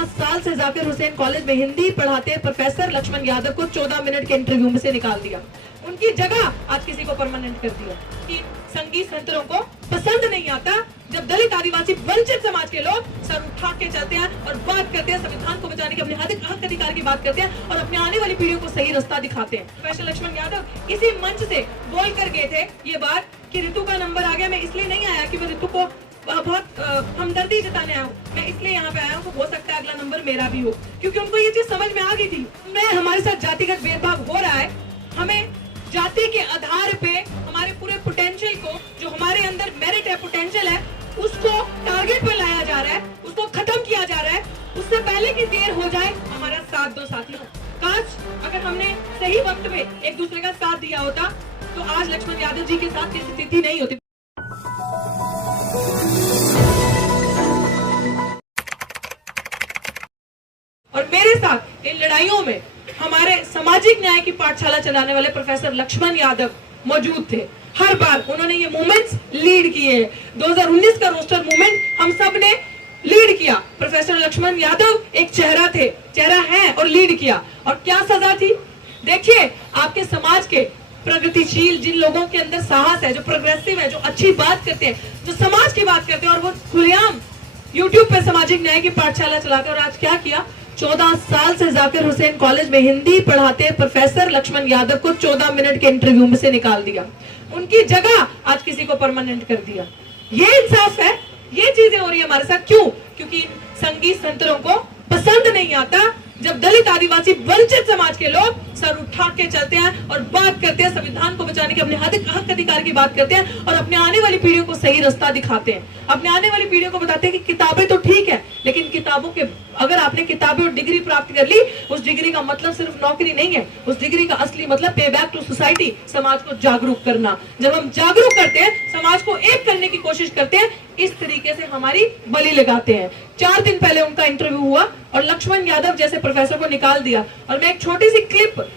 14 साल से जाकिर हुसैन कॉलेज में हिंदी पढ़ाते प्रोफेसर लक्ष्मण यादव को 14 मिनट के इंटरव्यू में से निकाल दिया। उनकी जगह आज किसी को परमानेंट कर दिया कि संगीत संतरों को पसंद नहीं आता जब दलित आदिवासी वंचित समाज के लोग सर उठा के चलते हैं और बात करते हैं, संविधान को बचाने के अपने हक अधिकार की बात करते हैं और अपने आने वाली पीढ़ियों को सही रास्ता दिखाते हैं। प्रोफेसर लक्ष्मण यादव इसी मंच से बोल कर गए थे ये बात कि ऋतु का नंबर आ गया। मैं इसलिए नहीं आया कि मैं ऋतु को बहुत हमदर्दी जताने आया हूँ, मैं इसलिए यहाँ पे आया हूँ, हो सकता है अगला नंबर मेरा भी हो, क्योंकि उनको ये चीज समझ में आ गई थी। मैं हमारे साथ जातिगत भेदभाव हो रहा है, हमें जाति के आधार पे हमारे पूरे पोटेंशियल को, जो हमारे अंदर मेरिट है, पोटेंशियल है, उसको टारगेट पे लाया जा रहा है, उसको खत्म किया जा रहा है। उससे पहले की देर हो जाए, हमारा साथ दो साथियों। काश अगर हमने सही वक्त में एक दूसरे का साथ दिया होता तो आज लक्ष्मण यादव जी के साथ ये स्थिति नहीं होती। और मेरे साथ इन लड़ाइयों में हमारे सामाजिक न्याय की पाठशाला चलाने वाले प्रोफेसर लक्ष्मण यादव मौजूद थे। हर बार उन्होंने ये मूवमेंट्स लीड किए। 2019 का रोस्टर मूवमेंट हम सब ने लीड किया। प्रोफेसर लक्ष्मण यादव एक चेहरा है और लीड किया। और क्या सजा थी? देखिए, आपके समाज के प्रगतिशील जिन लोगों के अंदर साहस है, जो प्रोग्रेसिव है, जो अच्छी बात करते हैं, जो समाज की बात करते हैं, और वो खुलेआम यूट्यूब पे सामाजिक न्याय की पाठशाला चलाते हैं। और आज क्या किया? 14 साल से जाकिर हुसैन कॉलेज में हिंदी पढ़ाते प्रोफेसर लक्ष्मण यादव को 14 मिनट के इंटरव्यू में से निकाल दिया। उनकी जगह आज किसी को परमानेंट कर दिया। ये इंसाफ है? ये चीजें हो रही है हमारे साथ। क्यों? क्योंकि संगीत संतरों को पसंद नहीं आता जब दलित आदिवासी वंचित समाज के लोग सर उठा के चलते हैं और बात करते हैं, संविधान को बचाने के अपने हक अधिकार की बात करते हैं और अपने आने वाली पीढ़ियों को सही रास्ता दिखाते हैं। अपने आने वाली पीढ़ियों को बताते हैं कि किताबें तो ठीक है, लेकिन किताबों के, अगर आपने किताबें और डिग्री प्राप्त कर ली, उस डिग्री का मतलब सिर्फ नौकरी नहीं है। उस डिग्री का असली मतलब पे बैक टू सोसाइटी, समाज को जागरूक करना। जब हम जागरूक करते हैं, समाज को एक करने की कोशिश करते हैं, इस तरीके से हमारी बलि लगाते हैं। 4 दिन पहले उनका इंटरव्यू हुआ और लक्ष्मण यादव जैसे प्रोफेसर को निकाल दिया। और मैं एक छोटी सी क्लिप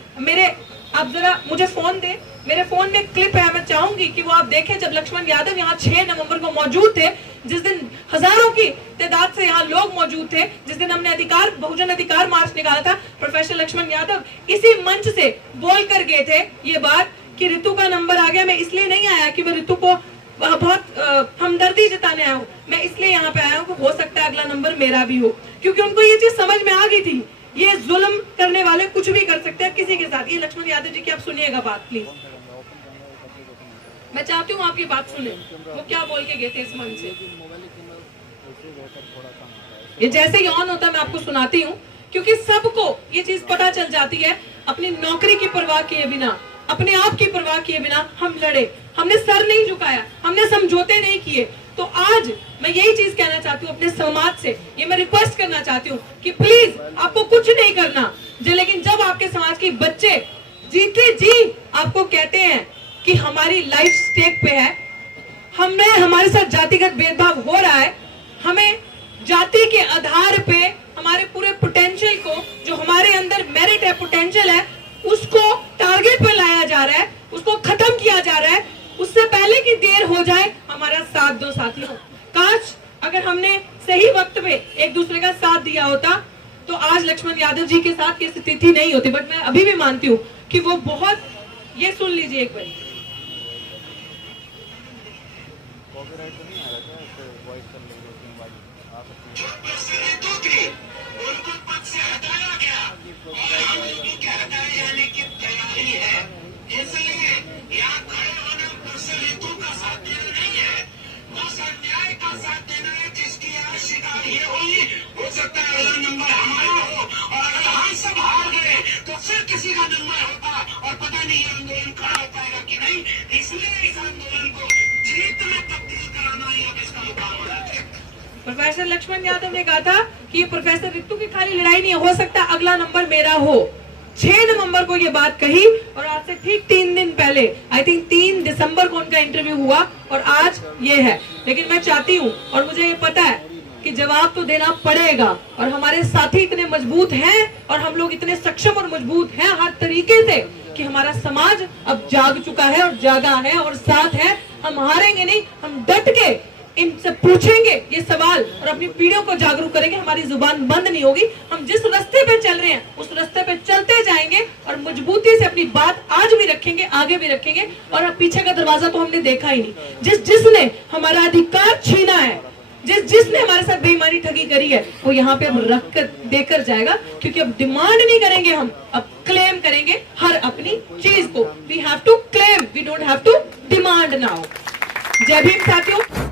आप जरा मुझे फोन दे, मेरे फोन में क्लिप है, मैं चाहूंगी कि वो आप देखें। जब लक्ष्मण यादव यहाँ 6 नवंबर को मौजूद थे, जिस दिन हजारों की तादाद से यहाँ लोग मौजूद थे, जिस दिन हमने बहुजन अधिकार मार्च निकाला था, प्रोफेसर लक्ष्मण यादव इसी मंच से बोल कर गए थे ये बात कि ऋतु का नंबर आ गया। मैं इसलिए नहीं आया कि मैं ऋतु को बहुत हमदर्दी जताने आया हूँ, मैं इसलिए यहाँ पे आया हूँ, हो सकता है अगला नंबर मेरा भी हो, क्योंकि उनको ये चीज समझ में आ गई थी। ये जुल्म करने वाले कुछ भी कर सकते हैं किसी के साथ। ये लक्ष्मण यादव जी की आप सुनिएगा बात प्लीज। मैं चाहती हूँ आपकी बात सुने, वो क्या बोल के गए थे इस मंच से। ये जैसे ही ऑन होता है मैं आपको सुनाती हूँ, क्योंकि सबको ये चीज पता चल जाती है। अपनी नौकरी की परवाह किए बिना, अपने आप की परवाह किए बिना हम लड़े, हमने सर नहीं झुकाया, हमने समझौते नहीं किए। तो आज मैं यही चीज कहना चाहती हूँ अपने समाज से, ये मैं रिक्वेस्ट करना चाहती हूँ कि प्लीज आपको कुछ नहीं करना, लेकिन जब आपके समाज के बच्चे जीते जी आपको कहते हैं कि हमारी लाइफ स्टेक पे है, हमारे साथ जातिगत भेदभाव हो रहा है, हमें जाति के आधार पे हमारे पूरे पोटेंशियल को, जो हमारे अंदर मेरिट है, पोटेंशियल है, उसको टारगेट पे लाया जा रहा है, उसको खत्म किया जा रहा है। उससे पहले की देर हो जाए, हमारा साथ दो साथियों। काश अगर हमने सही वक्त में एक दूसरे का साथ दिया होता तो आज लक्ष्मण यादव जी के साथ ये स्थिति नहीं होती। बट मैं अभी भी मानती हूँ कि वो बहुत, ये सुन लीजिए एक बार। हो सकता है अगला नंबर हमारा हो, और अगर हम सब हार गए तो फिर किसी का नंबर होगा और पता नहीं आंदोलन खड़ा हो पाएगा कि नहीं। इसलिए इस आंदोलन को जीत में तब्दील कराना ही अब इसका मुकाबला है। प्रोफेसर लक्ष्मण यादव ने कहा था कि ये प्रोफेसर ऋतु की खाली लड़ाई नहीं, हो सकता अगला नंबर मेरा हो। 6 नवंबर को ये बात कही और आज से ठीक 3 दिन पहले, आई थिंक 3 दिसंबर को उनका इंटरव्यू हुआ और आज ये है। लेकिन मैं चाहती हूँ और मुझे ये पता है कि जवाब तो देना पड़ेगा, और हमारे साथी इतने मजबूत हैं और हम लोग इतने सक्षम और मजबूत हैं हर तरीके से कि हमारा समाज अब जाग चुका है और जागा है और साथ है। हम हारेंगे नहीं, हम डट के इनसे पूछेंगे ये सवाल और अपनी पीढ़ियों को जागरूक करेंगे, हमारी जुबान बंद नहीं होगी। हम जिस रास्ते पे चल रहे हैं उस रास्ते पे चलते जाएंगे और मजबूती से अपनी बात आज भी रखेंगे, आगे भी रखेंगे। और अब पीछे का दरवाजा तो हमने देखा ही नहीं। जिसने हमारा अधिकार छीना है, जिसने हमारे साथ बेईमानी ठगी करी है, वो यहाँ पे अब रख कर देकर जाएगा। क्योंकि अब डिमांड नहीं करेंगे हम, अब क्लेम करेंगे हर अपनी चीज को। We have to claim, we don't have to demand now. जय भीम साथियों।